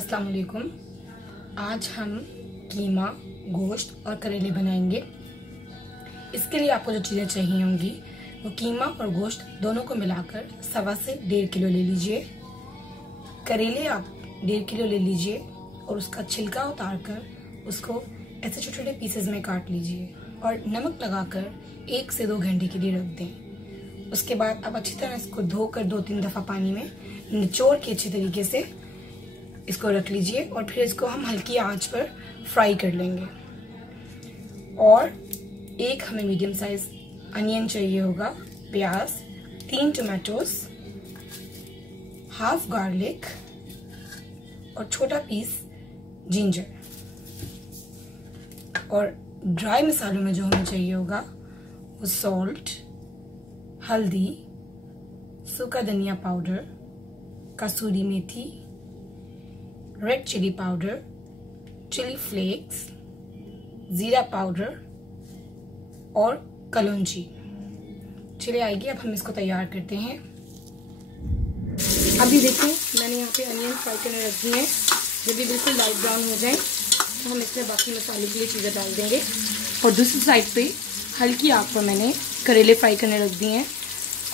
अस्सलाम वालेकुम। आज हम कीमा, गोश्त और करेले बनाएंगे। इसके लिए आपको जो चीज़ें चाहिए होंगी वो कीमा और गोश्त दोनों को मिलाकर 1.25 से 1.5 किलो ले लीजिए। करेले आप 1.5 किलो ले लीजिए और उसका छिलका उतार कर उसको ऐसे छोटे छोटे पीसेस में काट लीजिए और नमक लगाकर 1 से 2 घंटे के लिए रख दें। उसके बाद आप अच्छी तरह इसको धोकर 2-3 दफ़ा पानी में निचोड़ के अच्छी तरीके से इसको रख लीजिए और फिर इसको हम हल्की आंच पर फ्राई कर लेंगे। और एक हमें मीडियम साइज अनियन चाहिए होगा, प्याज, 3 टमाटोस, हाफ गार्लिक और छोटा पीस जिंजर। और ड्राई मसालों में जो हमें चाहिए होगा वो सॉल्ट, हल्दी, सूखा धनिया पाउडर, कसूरी मेथी, red chilli powder, chilli flakes, जीरा पाउडर और कलौंजी। चलिए आइए अब हम इसको तैयार करते हैं। अभी देखिए मैंने यहाँ पे अनियन फ्राई करने रख दी है। जब ये बिल्कुल लाइट ब्राउन हो जाए तो हम इसमें बाकी मसाले के लिए चीज़ें डाल देंगे। और दूसरी साइड पे हल्की आग पर मैंने करेले फ्राई करने रख दिए हैं।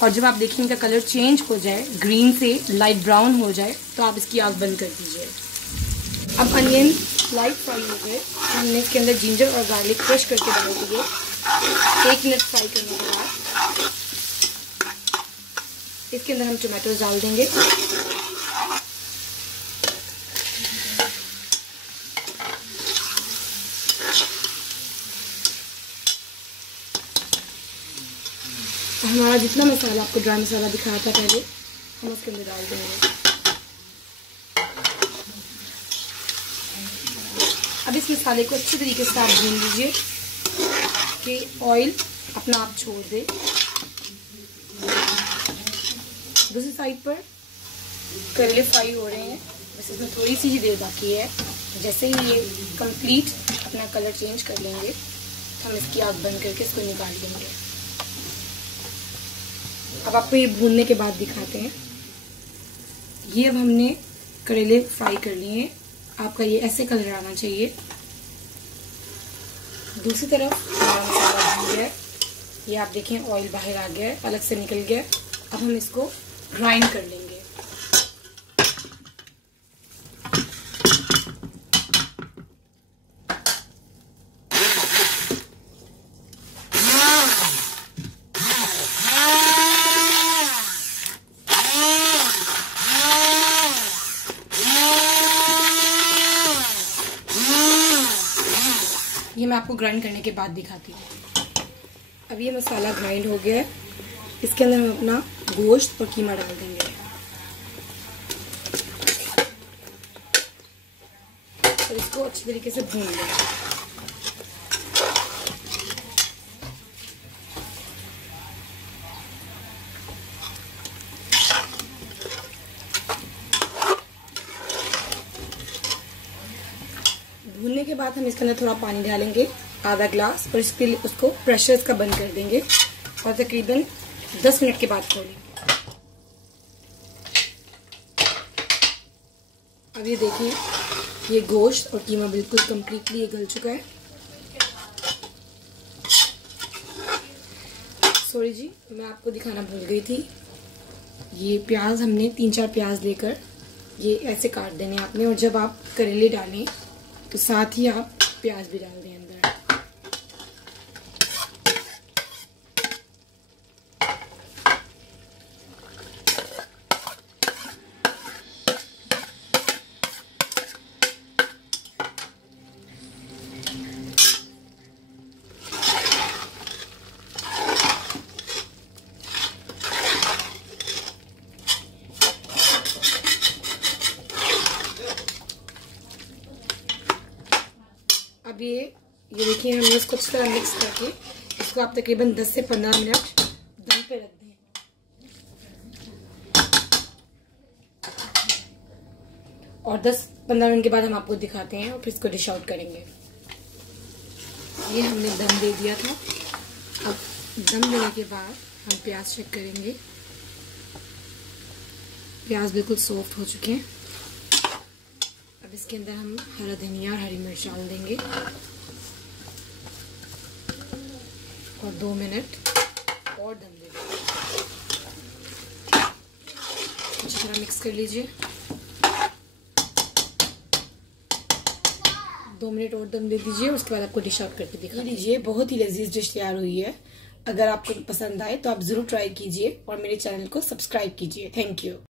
और जब आप देखें इनका कलर चेंज हो जाए, ग्रीन से लाइट ब्राउन हो जाए, तो आप इसकी आग बंद कर दीजिए। अब अनियन लाइट फ्राई हो गए, हमने इसके अंदर जिंजर और गार्लिक क्रश करके डाल दिए। 1 मिनट फ्राई करने के बाद इसके अंदर हम टमाटोज डाल देंगे। हमारा जितना मसाला आपको ड्राई मसाला दिखाया था पहले, हम उसके अंदर डाल देंगे। अब इस मसाले को अच्छी तरीके से आप भून लीजिए कि ऑयल अपना आप छोड़ दे। दूसरी साइड पर करेले फ्राई हो रहे हैं, बस इसमें थोड़ी सी ही देर बाकी है। जैसे ही ये कंप्लीट अपना कलर चेंज कर लेंगे तो हम इसकी आग बंद करके इसको निकाल देंगे। अब आपको ये भूनने के बाद दिखाते हैं। ये अब हमने करेले फ्राई कर लिए हैं। आपका ये ऐसे कलर आना चाहिए। दूसरी तरफ हमारा मसाला भून गया है। ये आप देखें ऑयल बाहर आ गया है, अलग से निकल गया है। अब हम इसको ग्राइंड कर लेंगे। ये मैं आपको ग्राइंड करने के बाद दिखाती हूँ। अब ये मसाला ग्राइंड हो गया है। इसके अंदर हम अपना गोश्त और कीमा डाल देंगे और इसको अच्छी तरीके से भून लेंगे। भूनने के बाद हम इसके अंदर थोड़ा पानी डालेंगे, आधा ग्लास, और इसके लिए उसको प्रेशर इसका बंद कर देंगे और तकरीबन 10 मिनट के बाद खोलेंगे। अब ये देखिए ये गोश्त और कीमा बिल्कुल कंप्लीटली ये गल चुका है। सॉरी जी, मैं आपको दिखाना भूल गई थी। ये प्याज हमने 3-4 प्याज लेकर ये ऐसे काट देने आपने, और जब आप करेले डालें तो साथ ही आप प्याज भी डाल दें अंदर। अब ये देखिए हमने इसको अच्छी तरह मिक्स करके इसको आप तकरीबन 10 से 15 मिनट दम पे रख दें। और 10-15 मिनट के बाद हम आपको दिखाते हैं और फिर इसको डिश आउट करेंगे। ये हमने दम दे दिया था। अब दम देने के बाद हम प्याज चेक करेंगे। प्याज बिल्कुल सॉफ्ट हो चुके हैं। इसके अंदर हम हरा धनिया और हरी मिर्च डाल देंगे और 2 मिनट और दम दे देंगे। अच्छी तरह मिक्स कर लीजिए। 2 मिनट और दम दे दीजिए। उसके बाद आपको डिश आउट करके दिखा दीजिए। बहुत ही लजीज डिश तैयार हुई है। अगर आपको पसंद आए तो आप जरूर ट्राई कीजिए और मेरे चैनल को सब्सक्राइब कीजिए। Thank you.